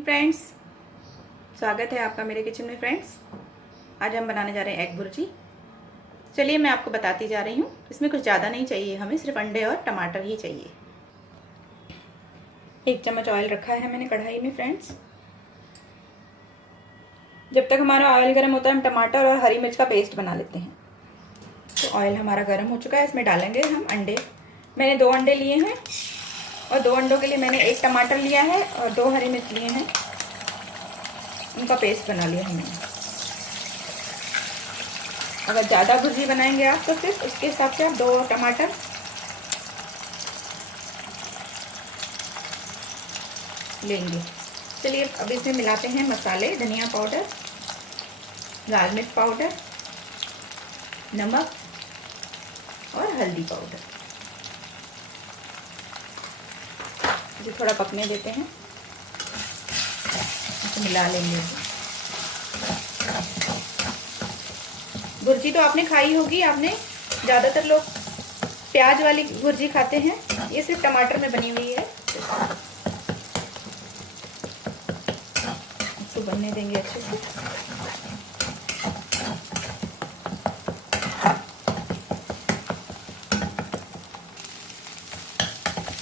Morning friends, स्वागत है आपका मेरे किचन में। फ्रेंड्स, आज हम बनाने जा रहे हैं एग भुर्जी। चलिए मैं आपको बताती जा रही हूँ। इसमें कुछ ज़्यादा नहीं चाहिए, हमें सिर्फ अंडे और टमाटर ही चाहिए। 1 चम्मच ऑयल रखा है मैंने कढ़ाई में। फ्रेंड्स, जब तक हमारा ऑयल गर्म होता है हम टमाटर और हरी मिर्च का पेस्ट बना लेते हैं। तो ऑयल हमारा गर्म हो चुका है, इसमें डालेंगे हम अंडे। मैंने 2 अंडे लिए हैं और 2 अंडों के लिए मैंने 1 टमाटर लिया है और 2 हरी मिर्च लिए हैं, उनका पेस्ट बना लिया है मैंने। अगर ज़्यादा भुर्जी बनाएंगे आप तो फिर उसके हिसाब से आप 2 टमाटर लेंगे। चलिए अब इसमें मिलाते हैं मसाले, धनिया पाउडर, लाल मिर्च पाउडर, नमक और हल्दी पाउडर। इसे थोड़ा पकने देते हैं, इसे मिला लेंगे। भुर्जी तो आपने खाई होगी, आपने ज़्यादातर लोग प्याज वाली भुर्जी खाते हैं, ये सिर्फ टमाटर में बनी हुई है। इसको बनने देंगे अच्छे से।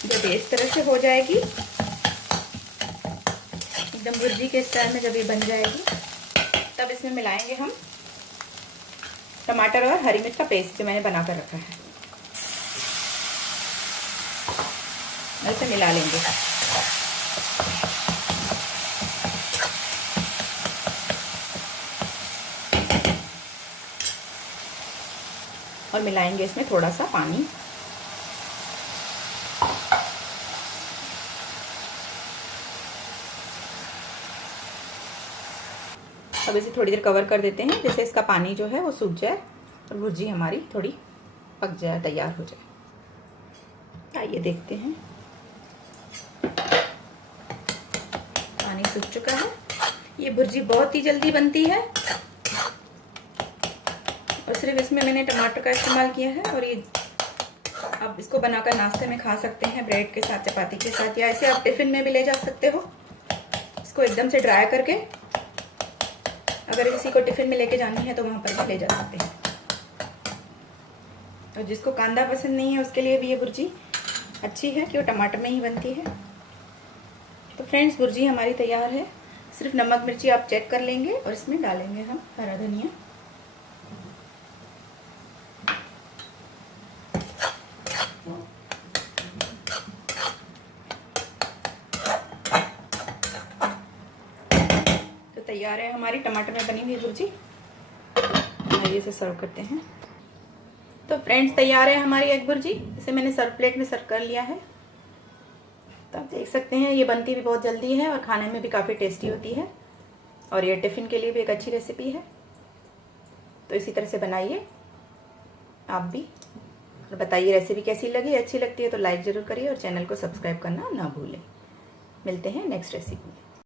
जब इस तरह से हो जाएगी, एकदम भुर्जी के स्टाइल में जब ये बन जाएगी, तब इसमें मिलाएंगे हम टमाटर और हरी मिर्च का पेस्ट जो मैंने बना कर रखा है। ऐसे मिला लेंगे। और मिलाएंगे इसमें थोड़ा सा पानी। अब इसे थोड़ी देर कवर कर देते हैं, जैसे इसका पानी जो है वो सूख जाए और भुर्जी हमारी थोड़ी पक जाए, तैयार हो जाए। आइए देखते हैं, पानी सूख चुका है। ये भुर्जी बहुत ही जल्दी बनती है और सिर्फ इसमें मैंने टमाटर का इस्तेमाल किया है। और ये आप इसको बनाकर नाश्ते में खा सकते हैं, ब्रेड के साथ, चपाती के साथ, या ऐसे आप टिफ़िन में भी ले जा सकते हो। इसको एकदम से ड्राई करके अगर किसी को टिफ़िन में लेके जानी है तो वहाँ पर भी ले जा सकते हैं। और जिसको कांदा पसंद नहीं है उसके लिए भी ये भुर्जी अच्छी है कि वो टमाटर में ही बनती है। तो फ्रेंड्स, भुर्जी हमारी तैयार है। सिर्फ नमक मिर्ची आप चेक कर लेंगे और इसमें डालेंगे हम हरा धनिया। तो तैयार है हमारी टमाटर में बनी हुई भुर्जी। आइए इसे सर्व करते हैं। तो फ्रेंड्स, तैयार है हमारी एग भुर्जी। इसे मैंने सर्व प्लेट में सर्व कर लिया है। तो आप देख सकते हैं ये बनती भी बहुत जल्दी है और खाने में भी काफ़ी टेस्टी होती है, और ये टिफ़िन के लिए भी एक अच्छी रेसिपी है। तो इसी तरह से बनाइए आप भी, और बताइए रेसिपी कैसी लगी। अच्छी लगती है तो लाइक ज़रूर करिए और चैनल को सब्सक्राइब करना ना भूलें। मिलते हैं नेक्स्ट रेसिपी में।